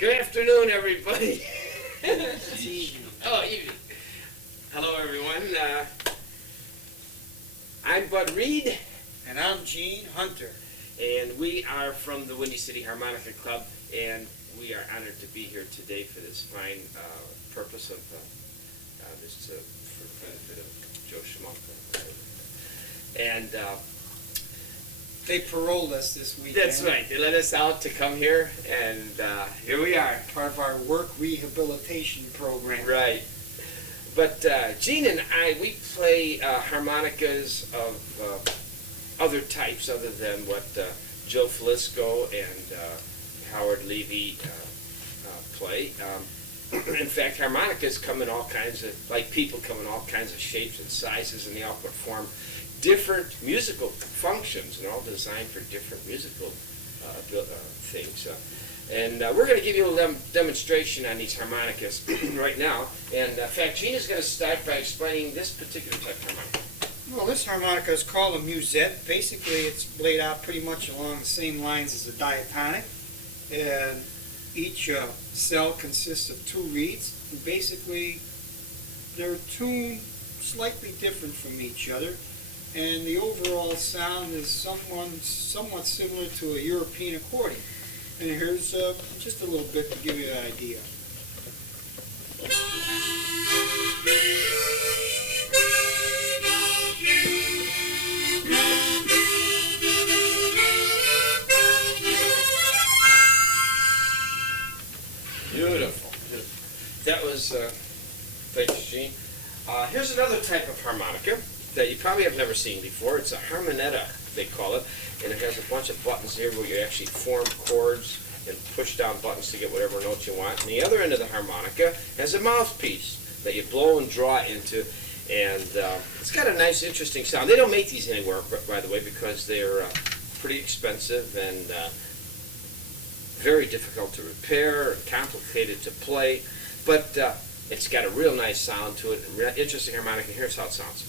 Good afternoon, everybody. Evening. Oh, evening. Hello, everyone. I'm Bud Reed, And I'm Gene Hunter. and we are from the Windy City Harmonica Club, and we are honored to be here today for this fine purpose of this for the benefit of Joe Schmuck. And They paroled us this weekend. that's right. They let us out to come here, and here we are. Part of our work rehabilitation program. Right. But Gene and I, we play harmonicas of other types other than what Joe Flisco and Howard Levy play. In fact, harmonicas come in all kinds of, like people come in all kinds of shapes and sizes, and they all perform different musical functions, and all designed for different musical things. And we're going to give you a little demonstration on these harmonicas right now. And in fact, Gene is going to start by explaining this particular type of harmonica. Well, this harmonica is called a musette. Basically, it's laid out pretty much along the same lines as a diatonic. And each cell consists of two reeds. And basically, they're tuned slightly different from each other. And the overall sound is somewhat similar to a European accordion. And here's just a little bit to give you an idea. Beautiful. That was, thanks, Gene. Here's another type of harmonica that you probably have never seen before. It's a harmonetta, they call it, and it has a bunch of buttons here where you actually form chords and push down buttons to get whatever notes you want. And the other end of the harmonica has a mouthpiece that you blow and draw into, and it's got a nice, interesting sound. They don't make these anywhere, by the way, because they're pretty expensive and very difficult to repair and complicated to play, but it's got a real nice sound to it, and interesting harmonica. Here's how it sounds.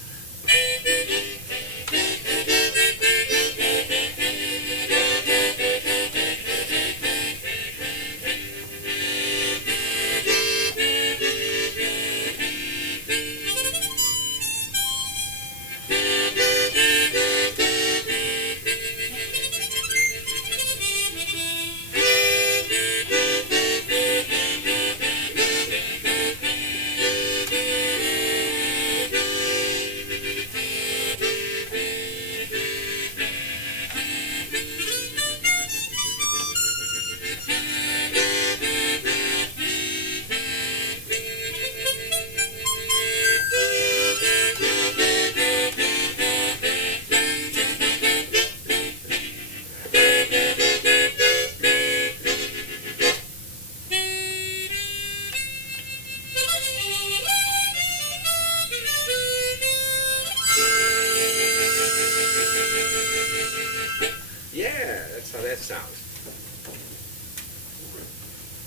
Yeah, that's how that sounds.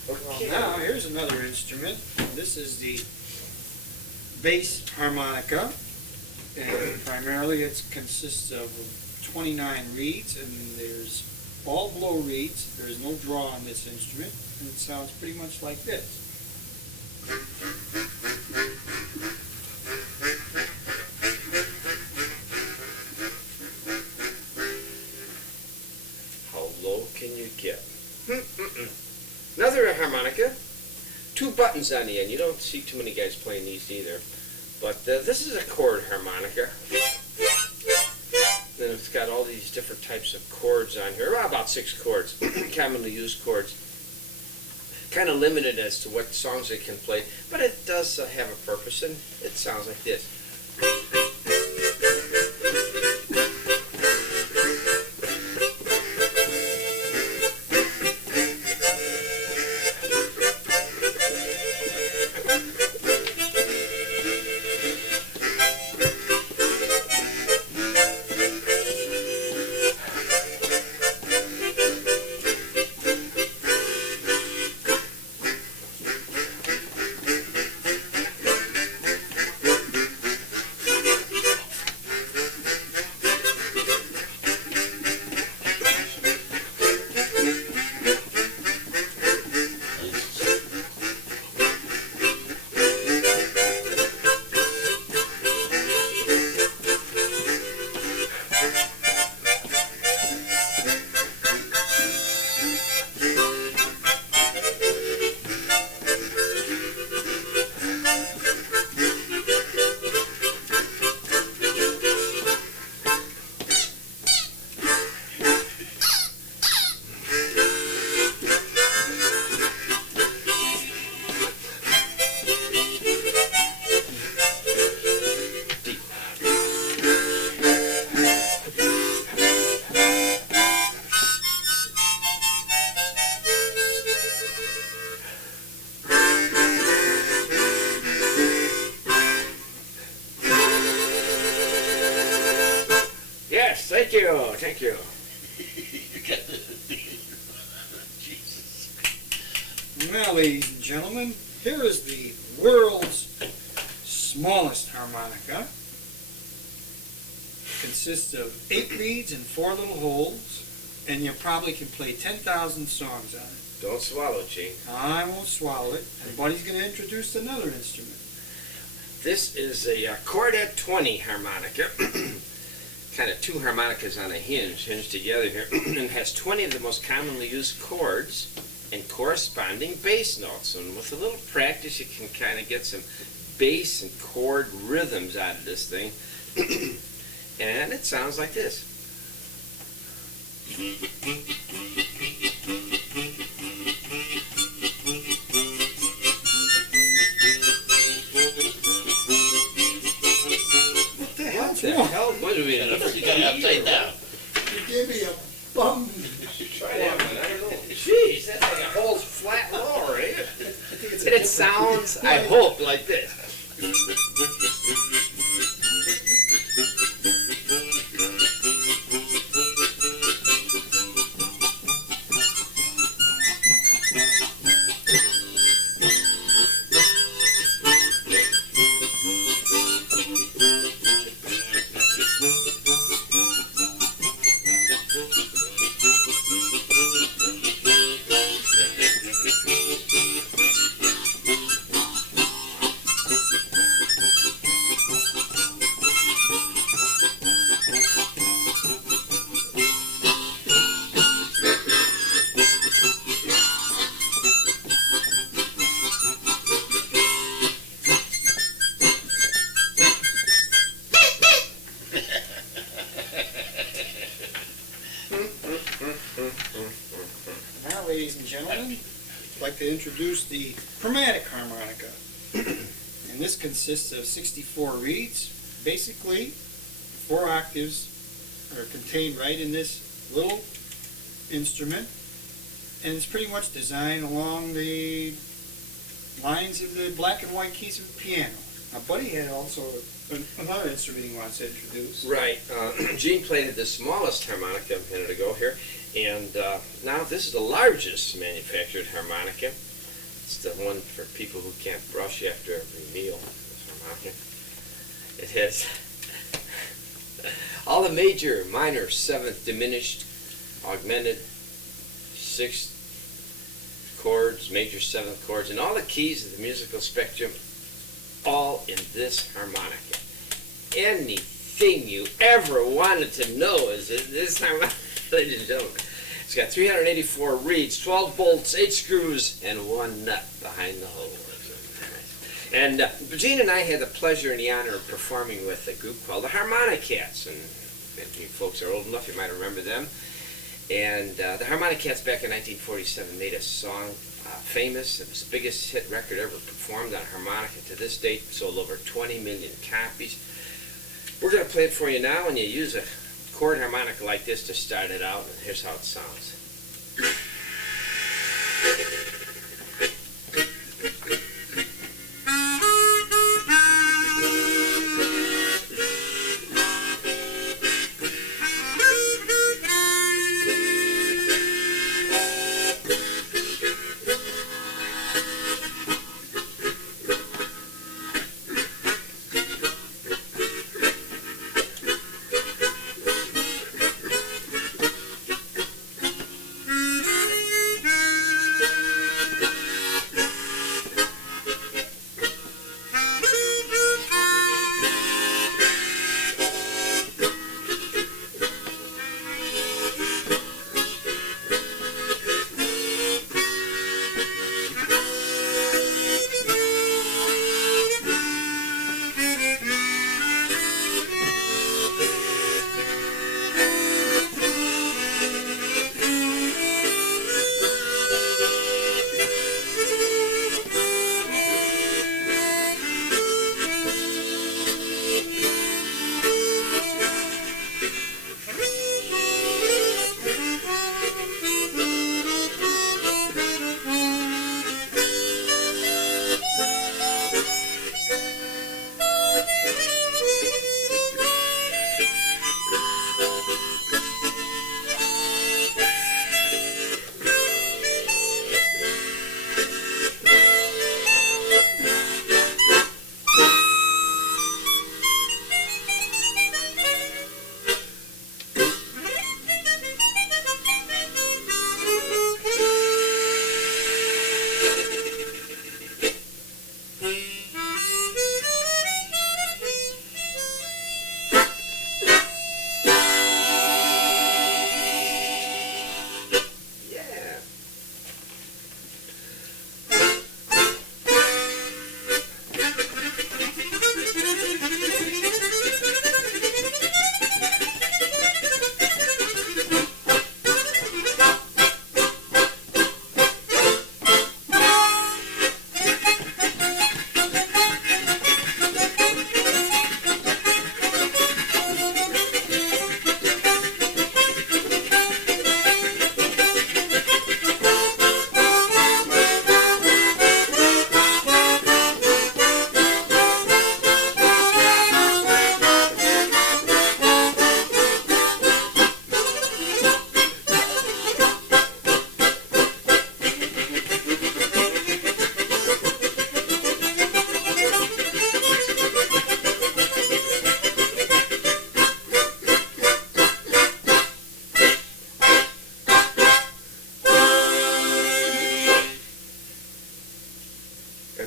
Okay. Well, now, here's another instrument. This is the bass harmonica. And primarily it consists of 29 reeds, and there's all blow reeds. There's no draw on this instrument, and it sounds pretty much like this. How low can you get? Another harmonica, two buttons on the end. You don't see too many guys playing these either. But this is a chord harmonica. Then it's got all these different types of chords on here, about 6 chords, commonly used chords. Kind of limited as to what songs it can play, but it does have a purpose, and it sounds like this. you, thank you. You got the Jesus. Now, ladies and gentlemen, here is the world's smallest harmonica. Consists of 8 reeds and 4 little holes, and you probably can play 10,000 songs on it. Don't swallow it, Gene. I won't swallow it, and Buddy's going to introduce another instrument. This is a Chordet 20 harmonica. Kind of 2 harmonicas on a hinge, hinged together here, and has 20 of the most commonly used chords and corresponding bass notes. And with a little practice, you can kind of get some bass and chord rhythms out of this thing. And it sounds like this. What the hell's What the wrong? hell? What do we You got it upside down. You gave me a bum. Try that one. I don't know. Jeez, that's like a whole flat lower, ain't it? And it sounds, I hope, like this. Now, ladies and gentlemen, I'd like to introduce the chromatic harmonica. And this consists of 64 reeds. Basically, 4 octaves are contained right in this little instrument. And it's pretty much designed along the lines of the black and white keys of the piano. Now, Buddy had also another instrument he wants to introduce. Right. Gene played the smallest harmonica a minute ago here, and now this is the largest manufactured harmonica. It's the one for people who can't brush after every meal. This harmonica. It has all the major, minor, 7th, diminished, augmented, 6th chords, major 7th chords, and all the keys of the musical spectrum, all in this harmonica. Anything you ever wanted to know is in this harmonica, ladies and gentlemen. It's got 384 reeds, 12 bolts, 8 screws, and 1 nut behind the hole. And Gene and I had the pleasure and the honor of performing with a group called the Harmonicats. And if you folks are old enough, you might remember them. And the Harmonicats back in 1947 made a song famous. It was the biggest hit record ever performed on harmonica to this date. Sold over 20 million copies. We're going to play it for you now, and you use a chord harmonica like this to start it out. And here's how it sounds.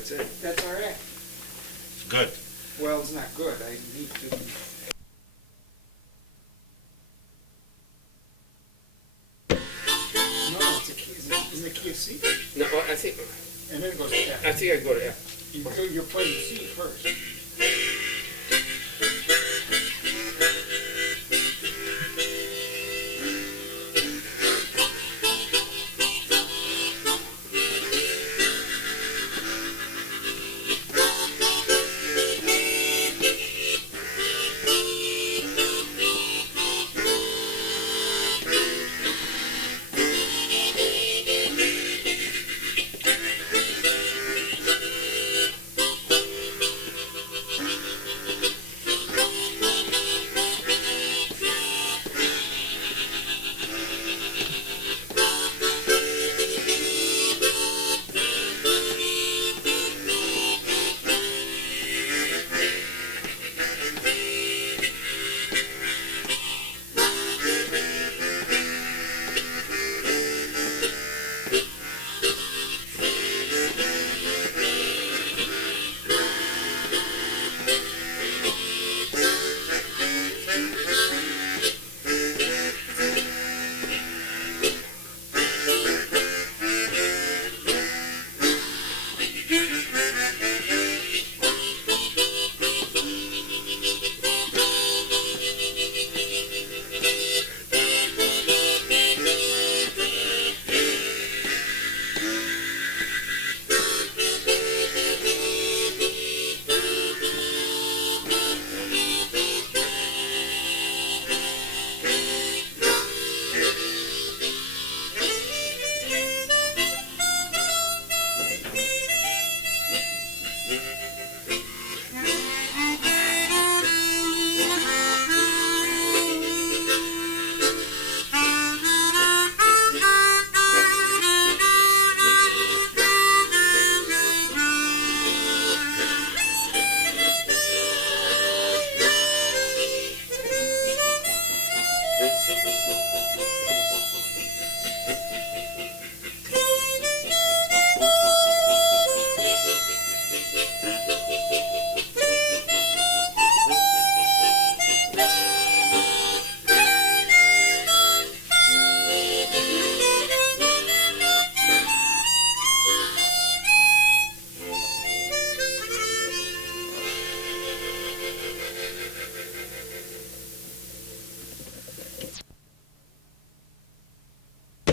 That's it. That's our act. Good. Well, it's not good. I need to. No, it's a key. Isn't it key of C? No, I think And then it goes to F. I go to F. You're playing C first.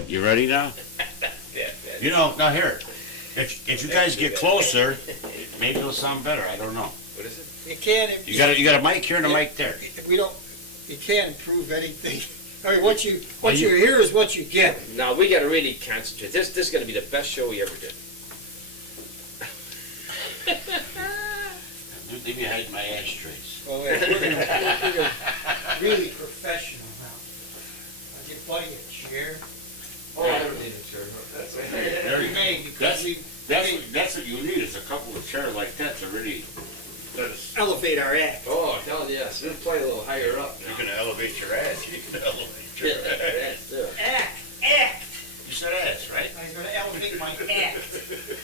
You ready now? Yeah. You know, now here, if you guys get closer, maybe it'll sound better. I don't know. What is it? You can't. You got a mic here and a mic there. We don't. You can't improve anything. I mean, what you hear is what you get. Now we got to really concentrate. This is going to be the best show we ever did. Leave me hide my ashtrays. Well, we're gonna really professional now. I'll get Buddy a chair. Oh, I don't need a chair. That's okay. There you We go. may, because we That's what you need, is a couple of chairs like that to really let us. elevate our act. Oh, hell yes. We'll play a little higher up now. You're gonna elevate your ass. You can elevate your ass. That's it. Act. You said ass, right? I'm gonna elevate my act.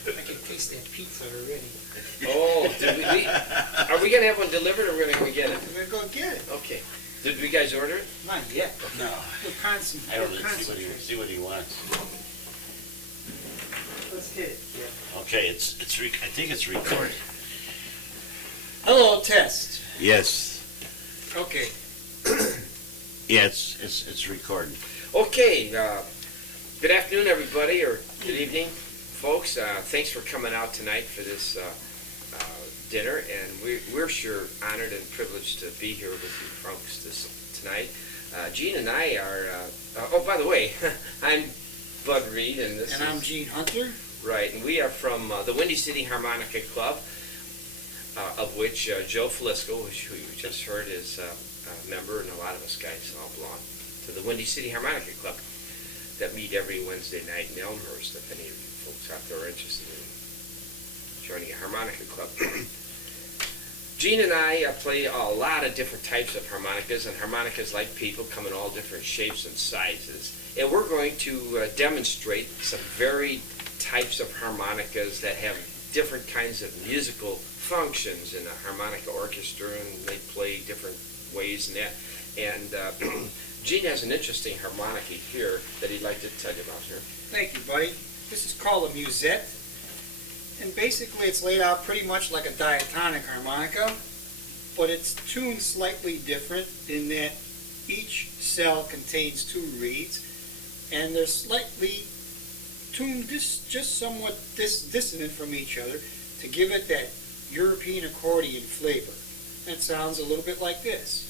I can taste that pizza already. Oh, are we going to have one delivered or we're going to go get it? We're gonna go get it. Okay. Did we guys order it? Not yet. No. We'll concentrate. I don't know, see what he wants. Let's hit it. Yeah. Okay, I think it's recorded. Hello, test. Yes. Okay. Yeah, it's recording. Okay. Good afternoon, everybody, or good evening, folks. Thanks for coming out tonight for this dinner, and we're sure honored and privileged to be here with you folks tonight. Gene and I are, oh, by the way, I'm Bud Reed, and this And I'm is, Gene Hunter. right, and we are from the Windy City Harmonica Club, of which Joe Flisco, who you just heard, is a member, and a lot of us guys all belong to the Windy City Harmonica Club that meet every Wednesday night in Elmhurst, if any of you folks out there are interested in joining a harmonica club. Gene and I play a lot of different types of harmonicas, and harmonicas, like people, come in all different shapes and sizes. And we're going to demonstrate some varied types of harmonicas that have different kinds of musical functions in a harmonica orchestra, and they play different ways in that. And Gene has an interesting harmonica here that he'd like to tell you about here. Thank you, buddy. This is called a musette, and basically it's laid out pretty much like a diatonic harmonica, but it's tuned slightly different in that each cell contains 2 reeds, and they're slightly tuned just somewhat dissonant from each other to give it that European accordion flavor. That sounds a little bit like this.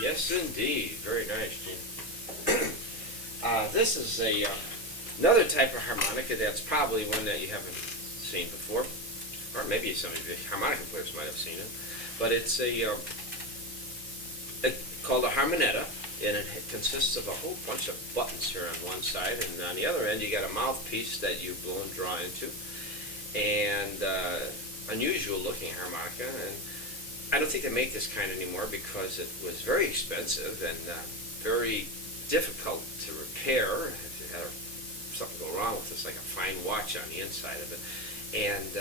Yes, indeed. Very nice, Gene. This is another type of harmonica that's probably one that you haven't seen before, or maybe some of the harmonica players might have seen it. But it's called a harmonetta, and it consists of a whole bunch of buttons here on one side, and on the other end you got a mouthpiece that you blow and draw into, and unusual looking harmonica. And I don't think they make this kind anymore because it was very expensive and very difficult to repair. If you had something go wrong with it, it's like a fine watch on the inside of it. And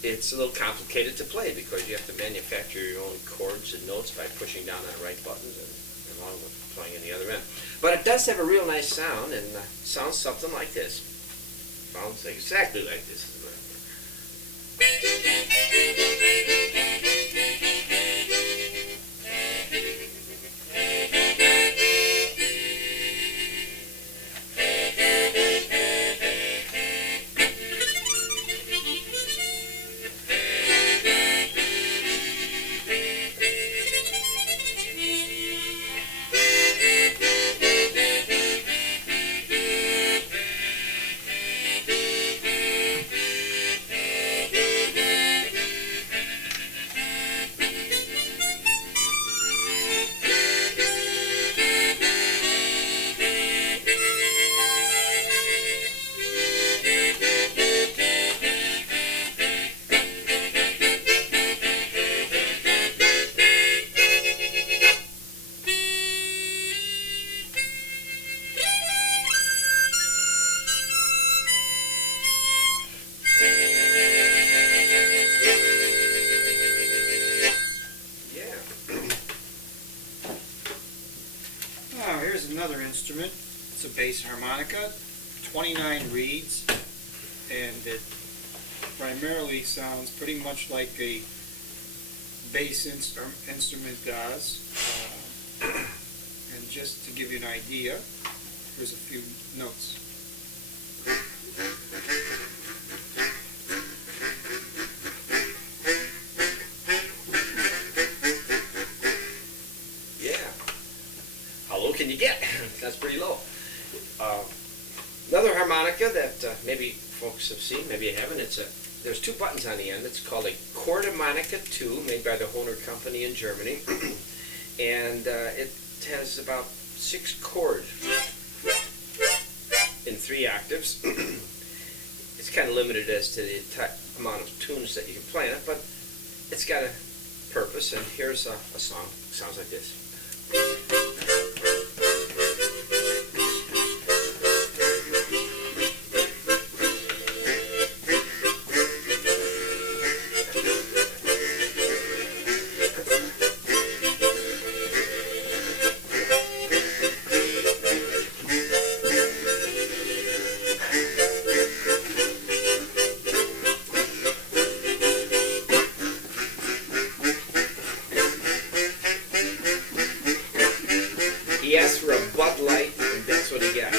it's a little complicated to play because you have to manufacture your own chords and notes by pushing down on the right buttons and along with playing on the other end. But it does have a real nice sound, and sounds something like this. Sounds exactly like this. Here's another instrument. It's a bass harmonica, 29 reeds, and it primarily sounds pretty much like a bass instrument does. And just to give you an idea, here's a few notes. Can you get? That's pretty low. Another harmonica that maybe folks have seen, maybe you haven't. There's 2 buttons on the end. It's called a Chordharmonica 2, made by the Hohner Company in Germany, and it has about 6 chords in 3 octaves. It's kind of limited as to the amount of tunes that you can play on it, but it's got a purpose. And here's a song. It sounds like this. He asked for a Bud Light, and that's what he got.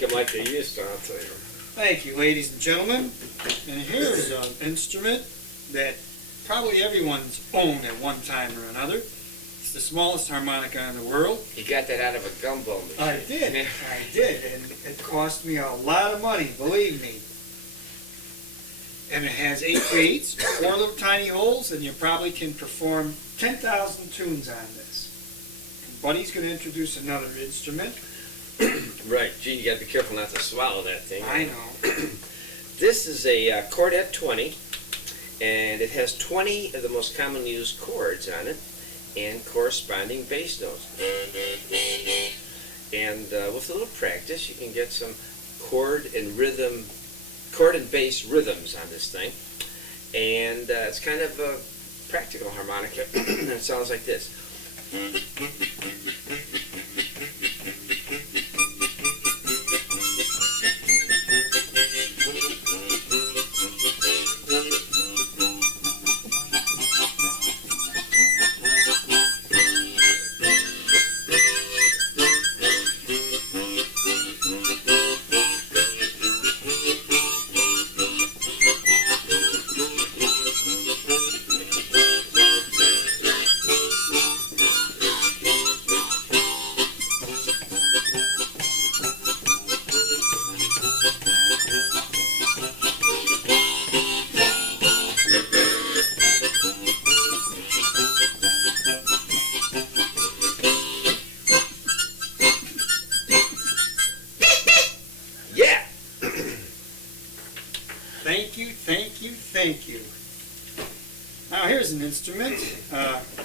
make them like they used to, I'll tell you. Thank you, ladies and gentlemen. And here's an instrument that probably everyone's owned at one time or another. It's the smallest harmonica in the world. You got that out of a gumball machine. I did, and it cost me a lot of money, believe me. And it has 8 reeds, 4 little tiny holes, and you probably can perform 10,000 tunes on this. And Buddy's going to introduce another instrument. Right, gee, you gotta be careful not to swallow that thing. I know. This is a Chordette 20, and it has 20 of the most commonly used chords on it, and corresponding bass notes. And with a little practice, you can get some chord and bass rhythms on this thing. And it's kind of a practical harmonica. It sounds like this. Thank you. Now here's an instrument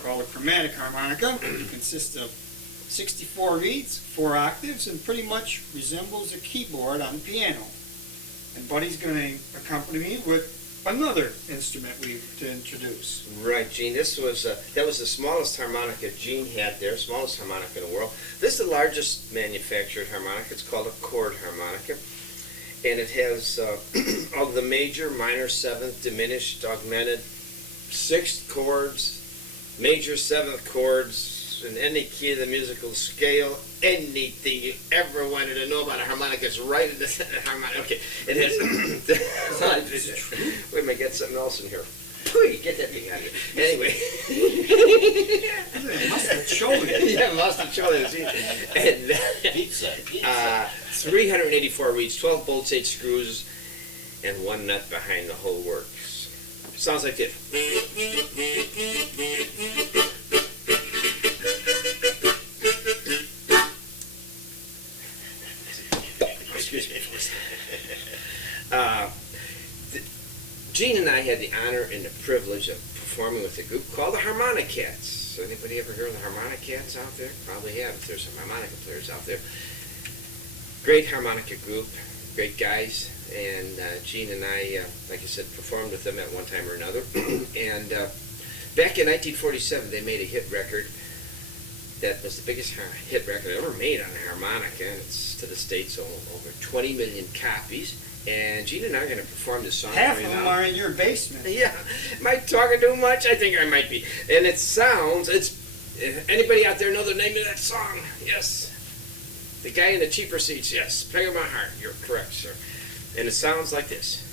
called a chromatic harmonica. It consists of 64 reeds, 4 octaves, and pretty much resembles a keyboard on the piano. And Buddy's going to accompany me with another instrument to introduce. Right, Gene. This was that was the smallest harmonica Gene had there, smallest harmonica in the world. This is the largest manufactured harmonica. It's called a chord harmonica. And it has all the major, minor, 7th, diminished, augmented, 6th chords, major 7th chords, in any key of the musical scale. Anything you ever wanted to know about a harmonica is right in the harmonica. Okay, it has. Wait a minute, get something else in here. Wait, get that thing out of here. Anyway. Mustacholi. Yeah, mustacholi. And Pizza. 384 reeds, 12 bolts, 8 screws, and 1 nut behind the whole works. Sounds like this. Excuse me. Gene and I had the honor and the privilege of performing with a group called the Harmonicats. Anybody ever heard of the Harmonicats out there? Probably have, if there's some harmonica players out there. Great harmonica group, great guys, and Gene and I, like I said, performed with them at one time or another. And back in 1947, they made a hit record that was the biggest hit record ever made on a harmonica, and it's to the States sold over 20 million copies. And Gene and I are going to perform this song. Half of them are in your basement. Yeah, am I talking too much? I think I might be. And it sounds, anybody out there know the name of that song? Yes. The guy in the cheaper seats, yes. Peg of My Heart, you're correct, sir. And it sounds like this.